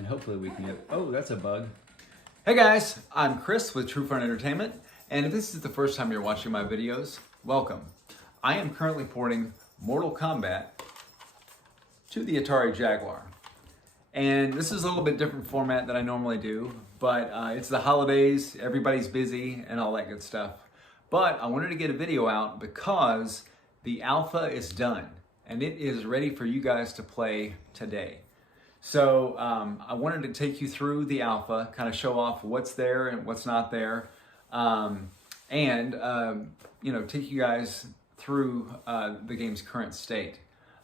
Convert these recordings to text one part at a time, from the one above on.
and hopefully we can get, oh, that's a bug. Hey guys, I'm Chris with True Fun Entertainment, and if this is the first time you're watching my videos, welcome. I am currently porting Mortal Kombat to the Atari Jaguar. And this is a little bit different format than I normally do, but it's the holidays, everybody's busy, and all that good stuff. But I wanted to get a video out because the alpha is done, and it is ready for you guys to play today. So I wanted to take you through the alpha, kind of show off what's there and what's not there, and take you guys through the game's current state.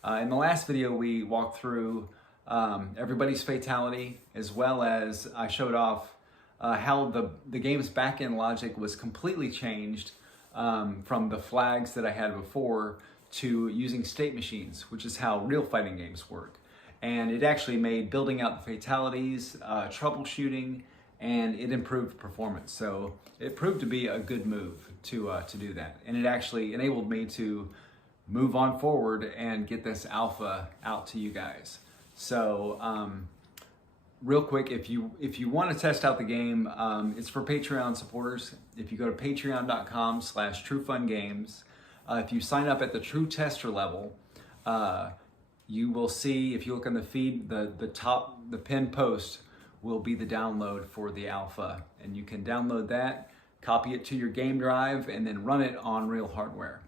In the last video, we walked through everybody's fatality, as well as I showed off how the game's back-end logic was completely changed from the flags that I had before to using state machines, which is how real fighting games work. And it actually made building out the fatalities, troubleshooting, and it improved performance. So it proved to be a good move to do that. And it actually enabled me to move on forward and get this alpha out to you guys. So real quick, if you want to test out the game, it's for Patreon supporters. If you go to patreon.com/truefungames, if you sign up at the true tester level, you will see, if you look on the feed, the pinned post will be the download for the alpha. And you can download that, copy it to your game drive, and then run it on real hardware.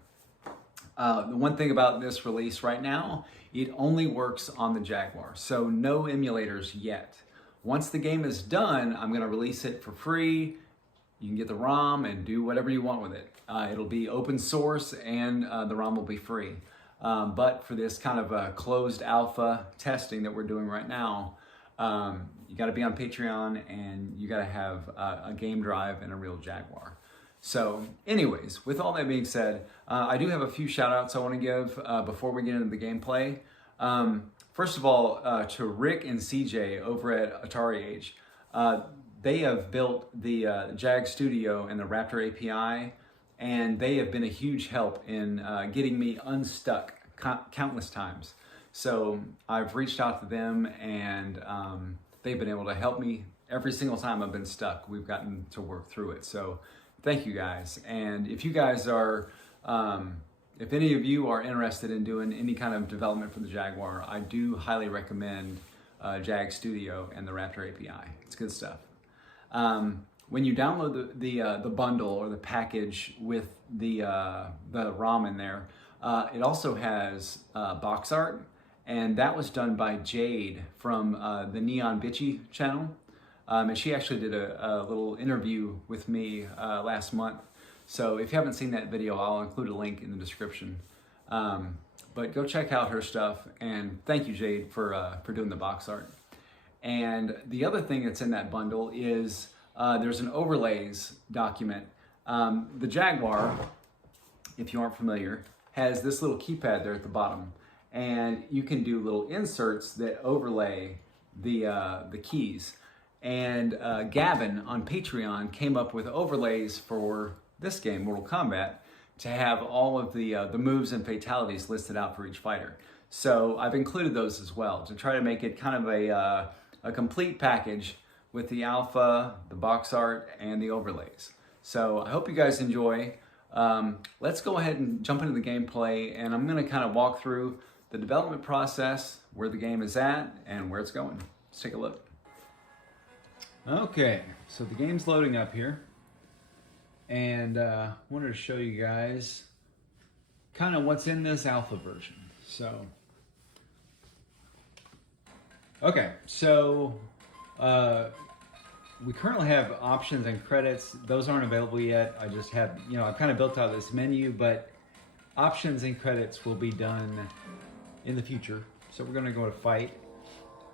The one thing about this release right now, it only works on the Jaguar, so no emulators yet. Once the game is done, I'm gonna release it for free. You can get the ROM and do whatever you want with it. It'll be open source and the ROM will be free. But for this kind of closed alpha testing that we're doing right now, you gotta be on Patreon and you gotta have a game drive and a real Jaguar. So anyways, with all that being said, I do have a few shout outs I wanna give before we get into the gameplay. First of all, to Rick and CJ over at Atari Age. They have built the JagStudio and the Raptor API, and they have been a huge help in getting me unstuck countless times. So I've reached out to them, and they've been able to help me every single time I've been stuck. We've gotten to work through it. So thank you guys. And if you guys are, if any of you are interested in doing any kind of development for the Jaguar, I do highly recommend JagStudio and the Raptor API. It's good stuff. When you download the bundle or the package with the ROM in there, it also has box art, and that was done by Jayde from the NEON Bitchi channel. And she actually did a little interview with me last month. So if you haven't seen that video, I'll include a link in the description. But go check out her stuff, and thank you, Jayde, for doing the box art. And the other thing that's in that bundle is there's an overlays document. The Jaguar, if you aren't familiar, has this little keypad there at the bottom, and you can do little inserts that overlay the keys. And Gavin on Patreon came up with overlays for this game, Mortal Kombat, to have all of the moves and fatalities listed out for each fighter. So I've included those as well to try to make it kind of a complete package with the alpha, the box art, and the overlays. So I hope you guys enjoy. Let's go ahead and jump into the gameplay, and I'm gonna kind of walk through the development process, where the game is at, and where it's going. Let's take a look. Okay, so the game's loading up here, and wanted to show you guys kind of what's in this alpha version. So, okay, so we currently have options and credits. Those aren't available yet. I just have, I've kind of built out this menu, but options and credits will be done in the future. So we're gonna go to fight.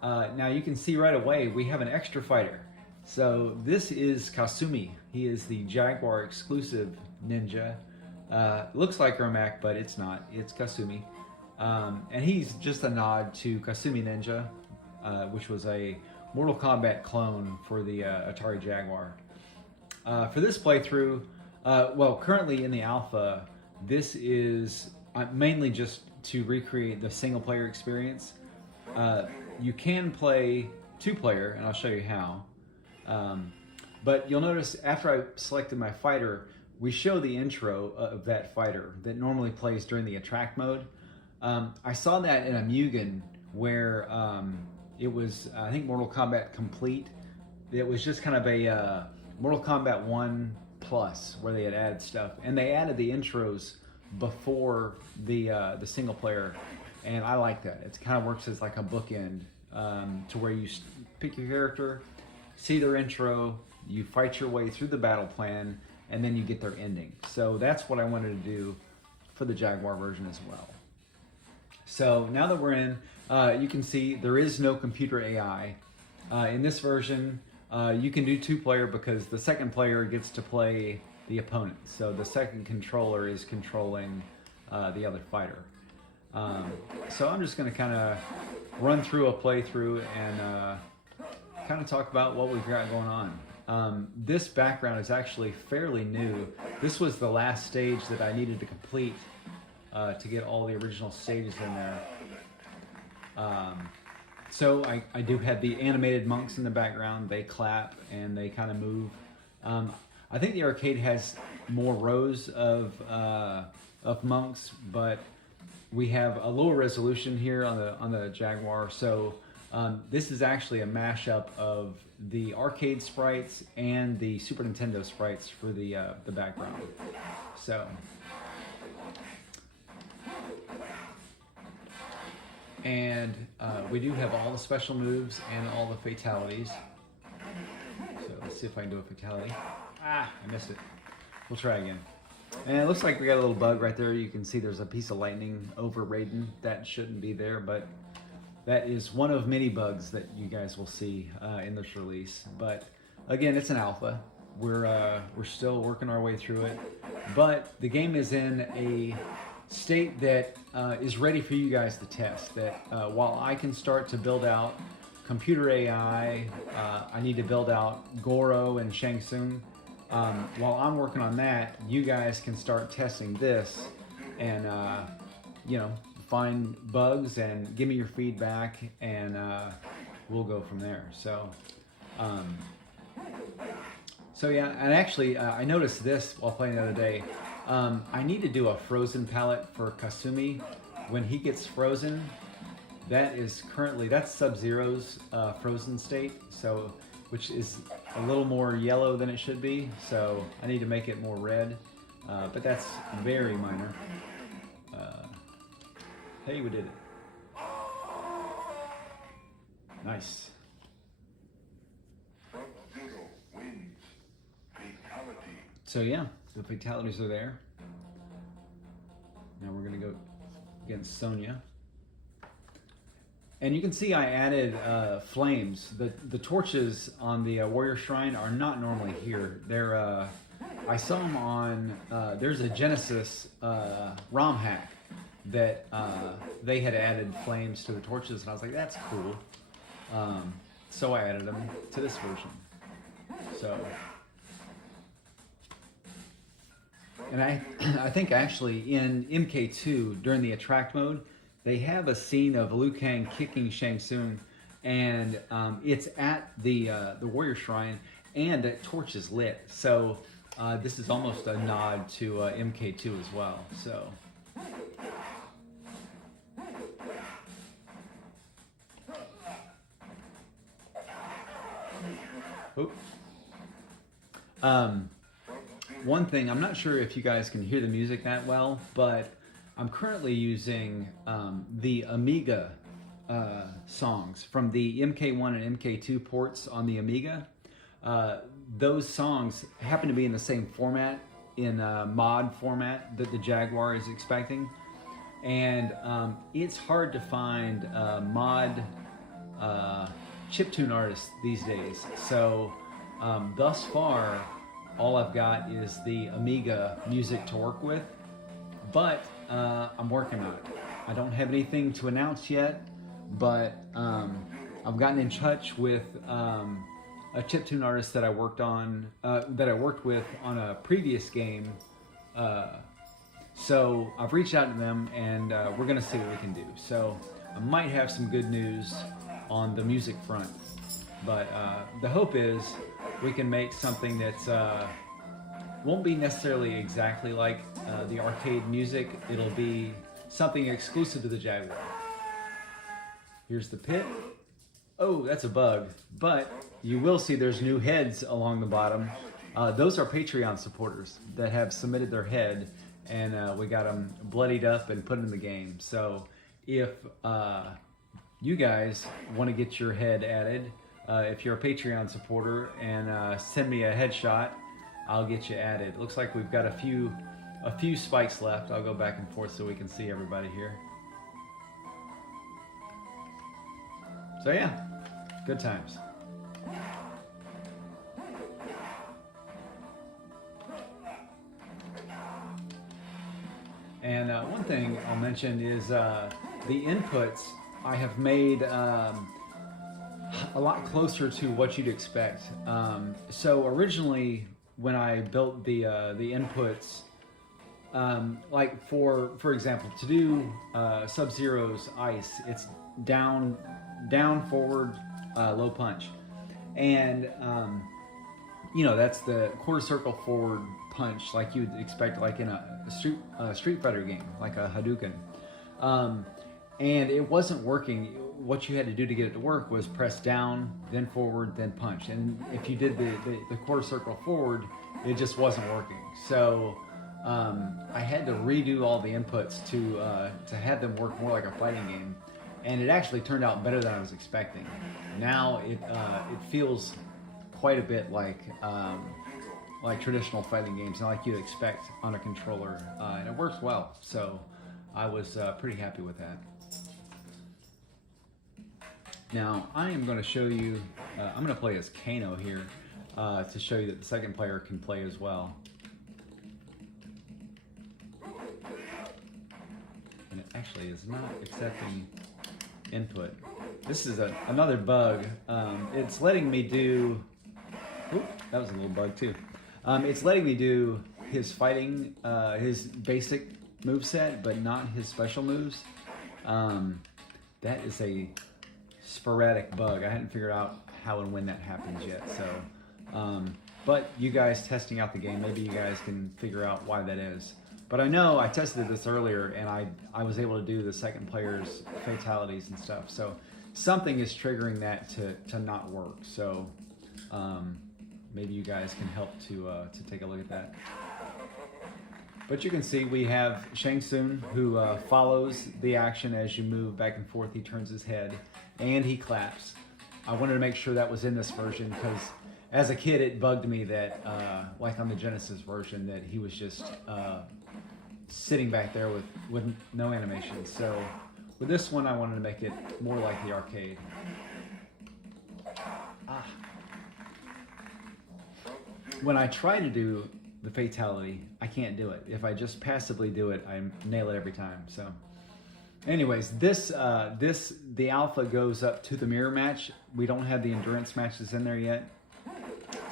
Now you can see right away, we have an extra fighter. So this is Kasumi. He is the Jaguar exclusive ninja. Looks like Ermac, but it's not. It's Kasumi. And he's just a nod to Kasumi Ninja, which was a Mortal Kombat clone for the Atari Jaguar. For this playthrough, well, currently in the alpha, this is mainly just to recreate the single player experience. You can play two-player, and I'll show you how. But you'll notice after I selected my fighter, we show the intro of that fighter that normally plays during the attract mode. I saw that in a Mugen where it was, I think, Mortal Kombat Complete. It was just kind of a Mortal Kombat 1 Plus where they had added stuff, and they added the intros before the single player, and I like that. It kind of works as like a bookend to where you pick your character, see their intro, you fight your way through the battle plan, and then you get their ending. So that's what I wanted to do for the Jaguar version as well. So now that we're in, you can see there is no computer AI. In this version, you can do two-player because the second player gets to play the opponent. So the second controller is controlling the other fighter. So I'm just going to kind of run through a playthrough and kind of talk about what we've got going on. This background is actually fairly new. This was the last stage that I needed to complete to get all the original stages in there. So I do have the animated monks in the background. They clap and they kind of move. I think the arcade has more rows of monks, but we have a lower resolution here on the Jaguar. So this is actually a mashup of the arcade sprites and the Super Nintendo sprites for the background. So. And we do have all the special moves and all the fatalities. So let's see if I can do a fatality. Ah, I missed it. We'll try again. And it looks like we got a little bug right there. You can see there's a piece of lightning over Raiden. That shouldn't be there, but that is one of many bugs that you guys will see in this release. But again, it's an alpha. We're still working our way through it. But the game is in a state that is ready for you guys to test. That while I can start to build out computer AI, I need to build out Goro and Shang Tsung. While I'm working on that, you guys can start testing this and you know, find bugs and give me your feedback, and we'll go from there. So so yeah, and actually I noticed this while playing the other day. I need to do a frozen palette for Kasumi. When he gets frozen, that's Sub-Zero's frozen state, so which is a little more yellow than it should be. So I need to make it more red, but that's very minor. Hey, we did it. Nice. So yeah, the fatalities are there. Now we're gonna go against Sonya. And you can see I added flames. The torches on the Warrior Shrine are not normally here. They're I saw them on there's a Genesis ROM hack that they had added flames to the torches, and I was like, that's cool. So I added them to this version. So. And I think actually in MK2 during the attract mode, they have a scene of Liu Kang kicking Shang Tsung, and it's at the Warrior Shrine, and that torch is lit. So this is almost a nod to MK2 as well. So. Oop. One thing, I'm not sure if you guys can hear the music that well, but I'm currently using the Amiga songs from the MK1 and MK2 ports on the Amiga. Those songs happen to be in the same format, in mod format that the Jaguar is expecting. And it's hard to find mod chiptune artists these days. So thus far, all I've got is the Amiga music to work with, but I'm working on it. I don't have anything to announce yet, but I've gotten in touch with a chiptune artist that I worked with on a previous game. So I've reached out to them, and we're gonna see what we can do. So I might have some good news on the music front But the hope is we can make something that's won't be necessarily exactly like the arcade music. It'll be something exclusive to the Jaguar. Here's the pit. Oh, that's a bug. But you will see there's new heads along the bottom. Those are Patreon supporters that have submitted their head, and we got them bloodied up and put in the game. So if you guys want to get your head added, if you're a Patreon supporter, and send me a headshot, I'll get you added. It looks like we've got a few spikes left. I'll go back and forth so we can see everybody here. So yeah, good times. And one thing I'll mention is the inputs I have made a lot closer to what you'd expect. So originally, when I built the inputs, like for example, to do Sub-Zero's ice, it's down, forward, low punch, and you know, that's the quarter circle forward punch, like you'd expect, like in a Street Fighter game, like a Hadouken. And it wasn't working. What you had to do to get it to work was press down, then forward, then punch. And if you did the quarter circle forward, it just wasn't working. So I had to redo all the inputs to have them work more like a fighting game. And it actually turned out better than I was expecting. Now it feels quite a bit like traditional fighting games, and like you'd expect on a controller, and it works well. So I was pretty happy with that. Now I am going to show you, I'm going to play as Kano here to show you that the second player can play as well. And it actually is not accepting input. This is another bug. It's letting me do, oop, that was a little bug too. It's letting me do his fighting, his basic moveset, but not his special moves. That is a sporadic bug. I hadn't figured out how and when that happens yet. So, but you guys testing out the game, maybe you guys can figure out why that is. But I know I tested this earlier, and I was able to do the second player's fatalities and stuff. So something is triggering that to not work. So maybe you guys can help to take a look at that. But you can see we have Shang Tsung, who follows the action as you move back and forth. He turns his head and he claps. I wanted to make sure that was in this version because as a kid it bugged me that, like on the Genesis version, that he was just sitting back there with no animation. So with this one I wanted to make it more like the arcade. When I try to do the fatality, I can't do it. If I just passively do it, I nail it every time. So anyways, the alpha goes up to the mirror match. We don't have the endurance matches in there yet.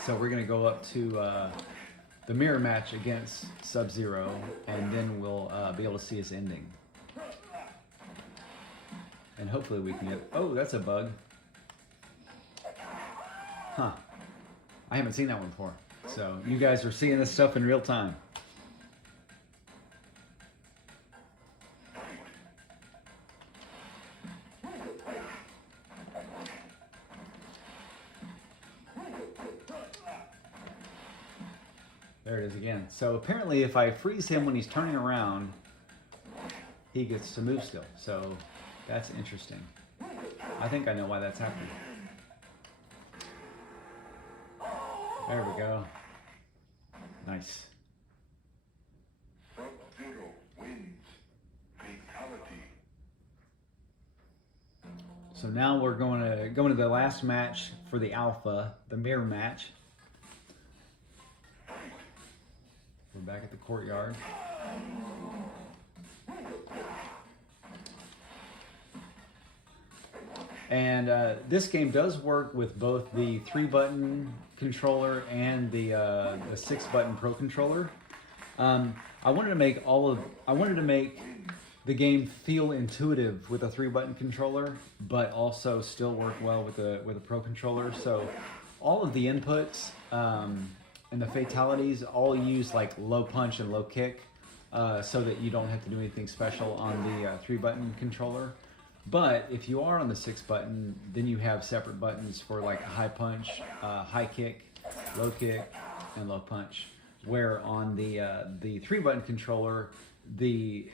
So we're gonna go up to the mirror match against Sub-Zero, and then we'll be able to see his ending. And hopefully we can get, oh, that's a bug. Huh, I haven't seen that one before. So you guys are seeing this stuff in real time. There it is again. So apparently if I freeze him when he's turning around, he gets to move still. So that's interesting. I think I know why that's happening. There we go. Nice. Sub-Zero wins. Fatality. So now we're going to go into the last match for the alpha, the mirror match. We're back at the courtyard. And this game does work with both the 3-button controller and the 6-button Pro controller. I wanted to make the game feel intuitive with a 3-button controller, but also still work well with a Pro controller. So all of the inputs and the fatalities all use like low punch and low kick, so that you don't have to do anything special on the 3-button controller. But if you are on the 6-button, then you have separate buttons for like high punch, high kick, low kick, and low punch. Where on the 3-button controller, the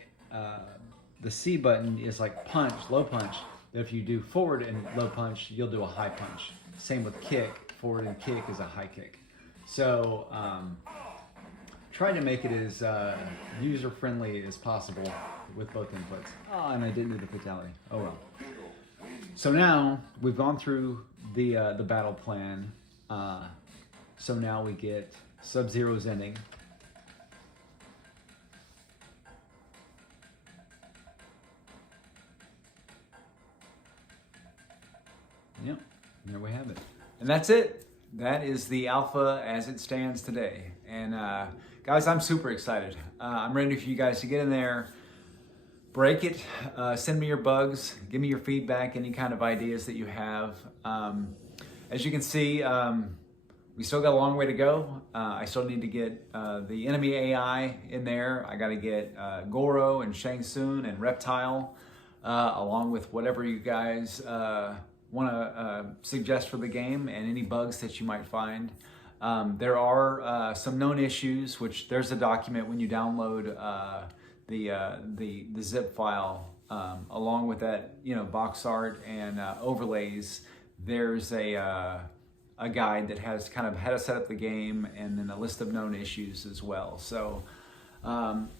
C button is like punch, low punch. If you do forward and low punch, you'll do a high punch. Same with kick, forward and kick is a high kick. So try to make it as user-friendly as possible with both inputs. Oh, and I didn't do the fatality. Oh well. So now we've gone through the battle plan. So now we get Sub-Zero's ending. Yep, there we have it. And that's it. That is the alpha as it stands today. And guys, I'm super excited. I'm ready for you guys to get in there, break it, send me your bugs, give me your feedback, any kind of ideas that you have. As you can see, we still got a long way to go. I still need to get the enemy AI in there. I got to get Goro and Shang Tsung and Reptile, along with whatever you guys want to suggest for the game and any bugs that you might find. There are some known issues, which there's a document when you download the zip file, along with that, box art and overlays. There's a guide that has kind of how to set up the game and then a list of known issues as well. So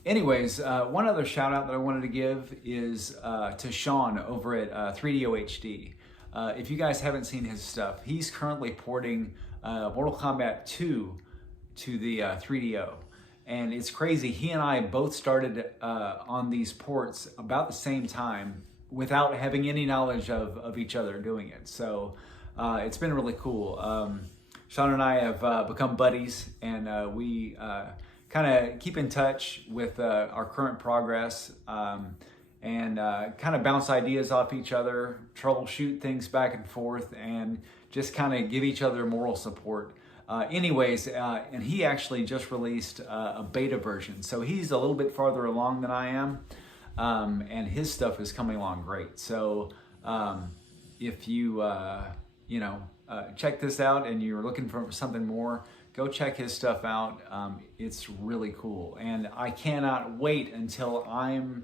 anyways, one other shout out that I wanted to give is to Sean over at 3DO HD. If you guys haven't seen his stuff, he's currently porting Mortal Kombat 2 to the 3DO. And it's crazy, he and I both started on these ports about the same time without having any knowledge of each other doing it. So it's been really cool. Sean and I have become buddies, and we kind of keep in touch with our current progress, and kind of bounce ideas off each other, troubleshoot things back and forth, and just kind of give each other moral support. Anyways, and he actually just released a beta version, so he's a little bit farther along than I am, and his stuff is coming along great. So if you check this out and you're looking for something more, go check his stuff out. It's really cool, and I cannot wait until I'm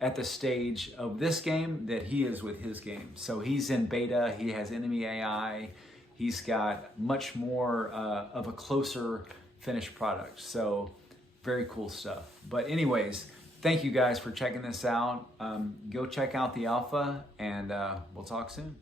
at the stage of this game that he is with his game. So he's in beta, he has enemy AI, he's got much more of a closer finished product. So very cool stuff. But anyways, thank you guys for checking this out. Go check out the alpha, and we'll talk soon.